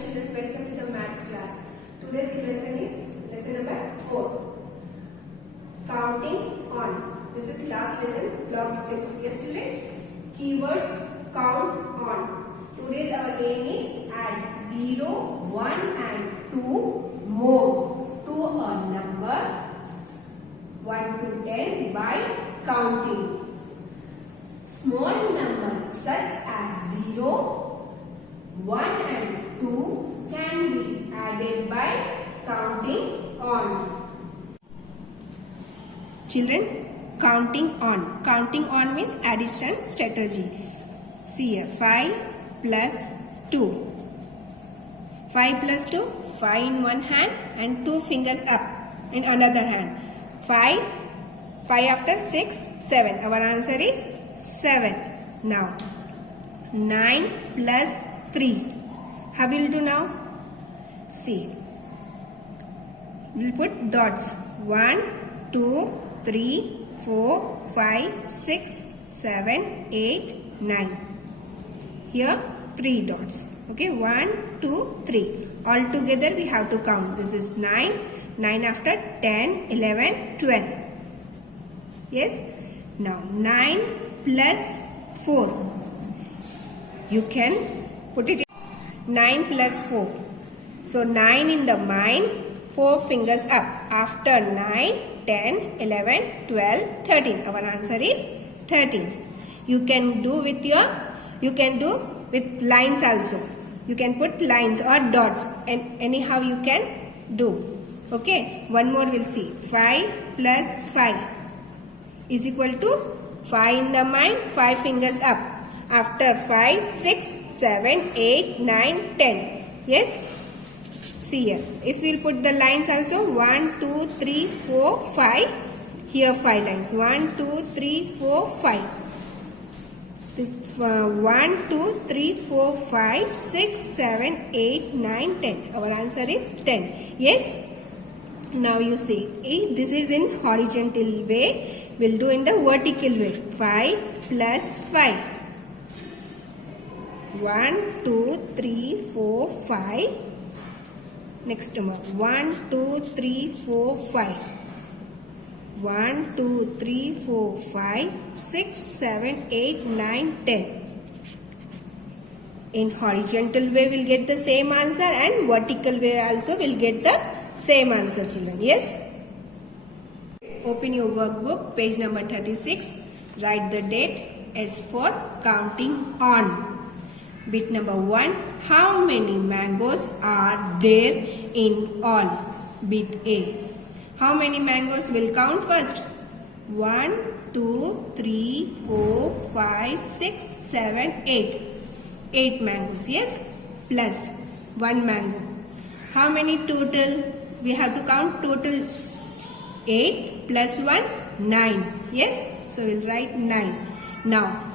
children, welcome to the maths class. Today's lesson is lesson number 4. Counting on. This is last lesson, block 6. Yes children? Keywords count on. Today's our aim is add 0, 1 and 2 more to a number 1 to 10 by counting. Small numbers such as 0, 1 and 2 can be added by counting on. Children, counting on. Counting on means addition strategy. See here, 5 plus 2. 5 plus 2, 5 in one hand and 2 fingers up in another hand. 5 after 6, 7. Our answer is 7. Now, 9 plus 3. How will do now? See. We'll put dots. 1, 2, 3, 4, 5, 6, 7, 8, 9. Here 3 dots. Okay, 1, 2, 3. All together we have to count. This is 9. 9 after 10, 11, 12. Yes. Now 9 plus 4. You can put it 9 plus 4. So 9 in the mind, 4 fingers up. After 9, 10, 11, 12, 13. Our answer is 13. You can do with lines also. You can put lines or dots and anyhow you can do. Okay. One more we'll see. 5 plus 5 is equal to 5 in the mind, 5 fingers up. After 5, 6, 7, 8, 9, 10. Yes? See here. If we'll put the lines also, 1, 2, 3, 4, 5. Here 5 lines. 1, 2, 3, 4, 5. This 1, 2, 3, 4, 5, 6, 7, 8, 9, 10. Our answer is 10. Yes? Now you see. This is in horizontal way. We'll do in the vertical way. 5 plus 5. 1, 2, 3, 4, 5. Next number. 1, 2, 3, 4, 5. 1, 2, 3, 4, 5, 6, 7, 8, 9, 10. In horizontal way we'll get the same answer and vertical way also we'll get the same answer, children. Yes? Open your workbook, page number 36. Write the date as for counting on. Bit number 1. How many mangoes are there in all? Bit A. How many mangoes will count first? 1, 2, 3, 4, 5, 6, 7, 8. 8 mangoes, yes? Plus 1 mango. How many total? We have to count total. 8 plus 1, 9. Yes? So we'll write 9. Now,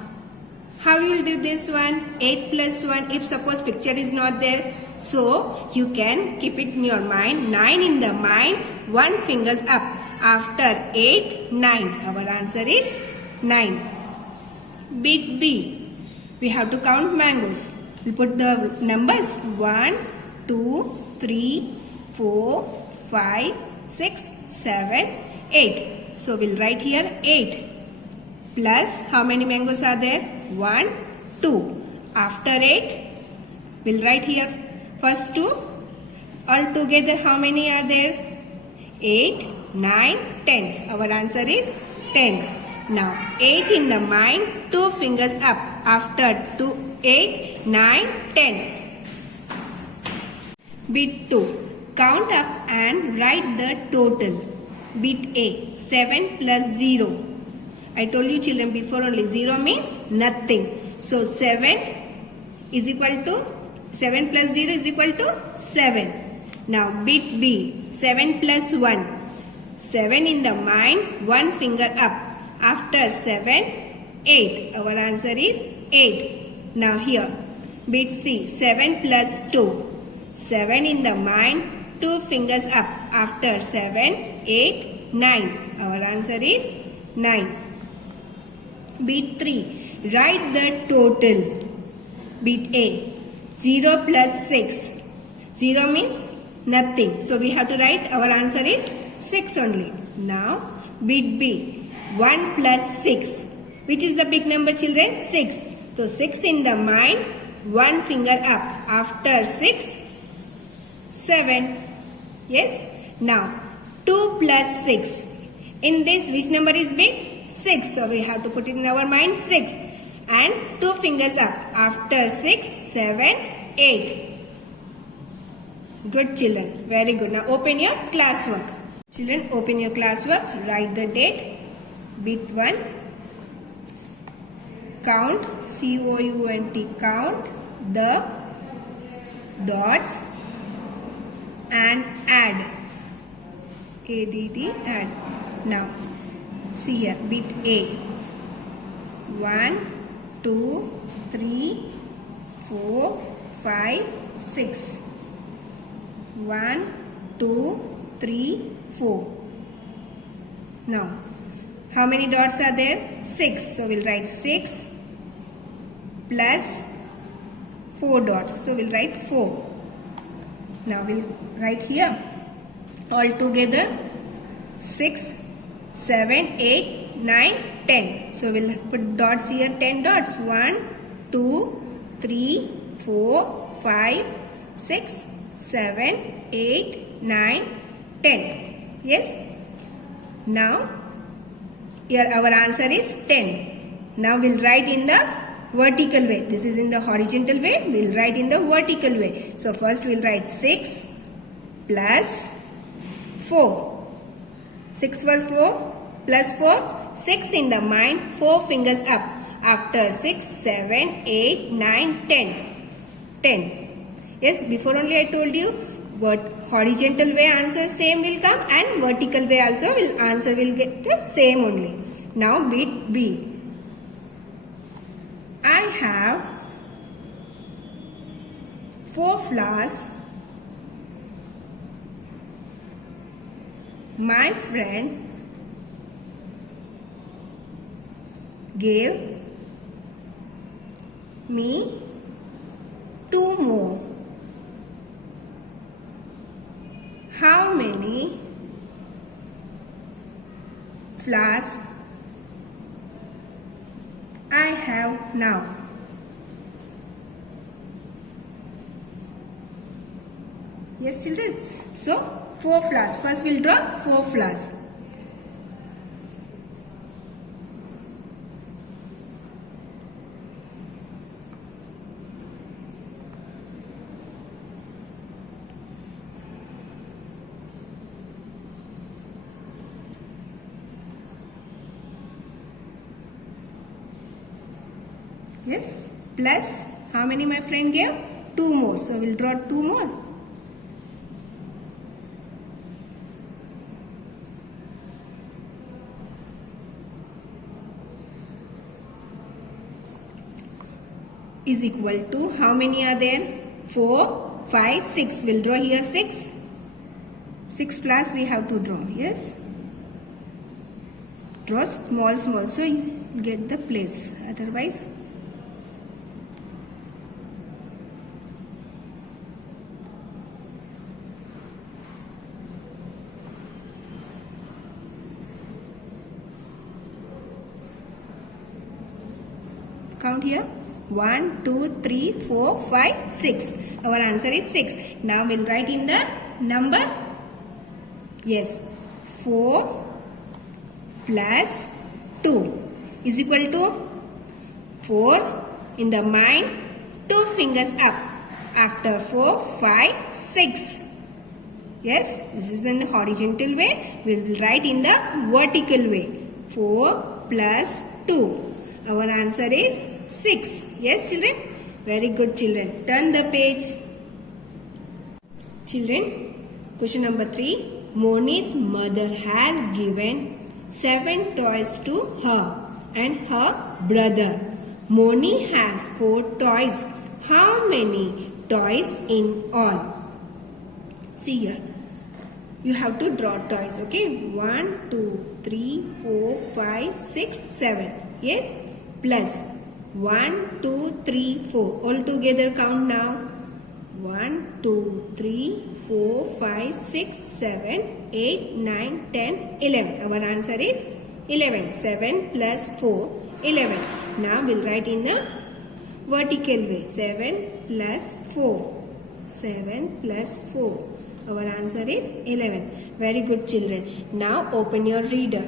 how you will do this one? 8 plus 1. If suppose picture is not there, so you can keep it in your mind. 9 in the mind, 1 fingers up. After 8, 9. Our answer is 9. Bit B. We have to count mangoes. We put the numbers 1, 2, 3, 4, 5, 6, 7, 8. So we'll write here 8. Plus, how many mangoes are there? 1, 2. After 8, we'll write here first 2. All together, how many are there? 8, 9, 10. Our answer is 10. Now, 8 in the mind, 2 fingers up. After 2, 8, 9, 10. Bit 2. Count up and write the total. Bit A. 7 plus 0. I told you children before only 0 means nothing. So 7 is equal to 7 plus 0 is equal to 7. Now bit B. 7 plus 1. 7 in the mind, 1 finger up. After 7, 8. Our answer is 8. Now here bit C. 7 plus 2. 7 in the mind, 2 fingers up. After 7, 8, 9. Our answer is 9. Bit 3. Write the total. Bit A. 0 plus 6. 0 means nothing. So we have to write our answer is 6 only. Now bit B, 1 plus 6. Which is the big number, children? 6. So 6 in the mind, 1 finger up. After 6, 7. Yes. Now 2 plus 6. In this, which number is big? 6. So we have to put it in our mind 6. And 2 fingers up. After 6, 7, 8. Good children. Very good. Now open your classwork. Children, open your classwork. Write the date. Bit 1. Count. C-O-U-N-T. Count the dots and add. A-D-D. Add. Now see here. Bit A. 1, 2, 3, 4, 5, 6. 1, 2, 3, 4. Now, how many dots are there? 6. So we'll write 6 plus 4 dots. So we'll write 4. Now we'll write here all together 6, 7, 8, 9, 10. So we'll put dots here, 10 dots. 1, 2, 3, 4, 5, 6, 7, 8, 9, 10. Yes. Now here our answer is 10. Now we'll write in the vertical way. This is in the horizontal way. We'll write in the vertical way. So first we'll write 6 plus 4. 6 for 4 plus 4. 6 in the mind. 4 fingers up. After 6, 7, 8, 9, 10. 10. Yes, before only I told you what horizontal way answer same will come and vertical way also answer will get the same only. Now bit B. I have 4 flowers. My friend gave me 2 more. How many flowers I have now? Yes, children. So 4 flowers. First we'll draw 4 flowers. Yes, plus how many my friend gave? 2 more. So we'll draw 2 more. Is equal to how many are there? 4, 5, 6. We'll draw here 6. 6 plus we have to draw. Yes. Draw small so you get the place. Otherwise. Count here. 1, 2, 3, 4, 5, 6. Our answer is 6. Now we'll write in the number. Yes. 4 plus 2 is equal to 4 in the mind. 2 fingers up. After 4, 5, 6. Yes. This is in the horizontal way. We will write in the vertical way. 4 plus 2. Our answer is 6. Yes, children? Very good, children. Turn the page. Children, question number 3. Moni's mother has given 7 toys to her and her brother. Moni has 4 toys. How many toys in all? See here. You have to draw toys, okay? 1, 2, 3, 4, 5, 6, 7. Yes? Plus 1, 2, 3, 4. All together count now. 1, 2, 3, 4, 5, 6, 7, 8, 9, 10, 11. Our answer is 11. 7 plus 4, 11. Now we'll write in the vertical way. 7 plus 4. 7 plus 4. Our answer is 11. Very good, children. Now open your reader.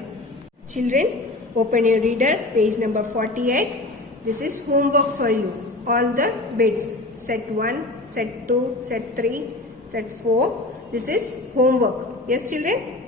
Children, open your reader, page number 48. This is homework for you. All the bits. Set 1, set 2, set 3, set 4. This is homework. Yes, children?